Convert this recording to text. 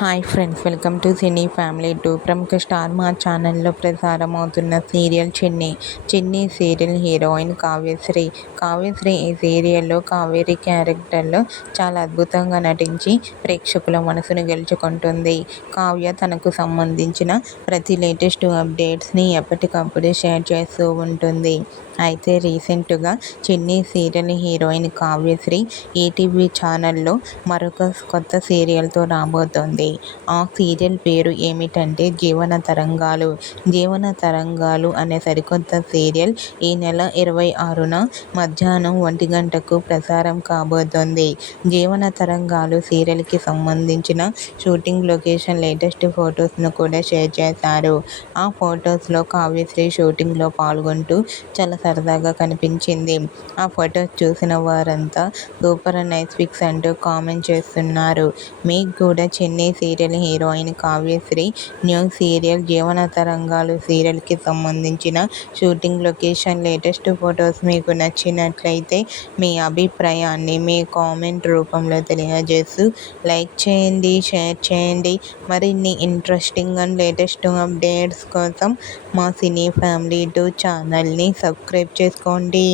Hi friends, welcome to cine family 2. ప్రముఖ star మా ఛానల్లో ప్రసారం అవుతున్న సీరియల్ చిన్ని సీరియల్ హీరోయిన్ కావ్యశ్రీ ఈ సీరియల్లో కావేరి క్యారెక్టర్లో చాలా అద్భుతంగా నటించి ప్రేక్షకుల మనసును గెలుచుకుంటుంది. కావ్య తనకు సంబంధించిన ప్రతి లేటెస్ట్ అప్డేట్స్ని ఎప్పటికప్పుడు షేర్ చేస్తూ ఉంటుంది. అయితే రీసెంట్గా చిన్ని సీరియల్ హీరోయిన్ కావ్యశ్రీ ఈటీవీ ఛానల్లో మరొక కొత్త సీరియల్తో రాబోతోంది. ఆ సీరియల్ పేరు ఏమిటంటే జీవన తరంగాలు అనే సరికొత్త సీరియల్ ఈ నెల 26న మధ్యాహ్నం 1 గంటకు ప్రసారం కాబోతోంది. జీవన తరంగాలు సీరియల్కి సంబంధించిన షూటింగ్ లొకేషన్ లేటెస్ట్ ఫొటోస్ను కూడా షేర్ చేశారు. ఆ ఫొటోస్లో కావ్యశ్రీ షూటింగ్లో పాల్గొంటూ చాలా సరదాగా కనిపించింది. ఆ ఫొటోస్ చూసిన వారంతా సూపర్ నైస్ పిక్స్ అంటూ కామెంట్ చేస్తున్నారు. మీకు కూడా చిన్ని serial heroine Kavyasri new serial జీవన తరంగాలు సీరియల్కి సంబంధించిన షూటింగ్ లొకేషన్ లేటెస్ట్ ఫొటోస్ మీకు నచ్చినట్లయితే మీ అభిప్రాయాన్ని మీ కామెంట్ రూపంలో తెలియజేస్తూ లైక్ చేయండి, షేర్ చేయండి. మరిన్ని ఇంట్రెస్టింగ్ అండ్ లేటెస్ట్ అప్డేట్స్ కోసం మా సినీ ఫ్యామిలీ 2 ఛానల్ని సబ్స్క్రైబ్ చేసుకోండి.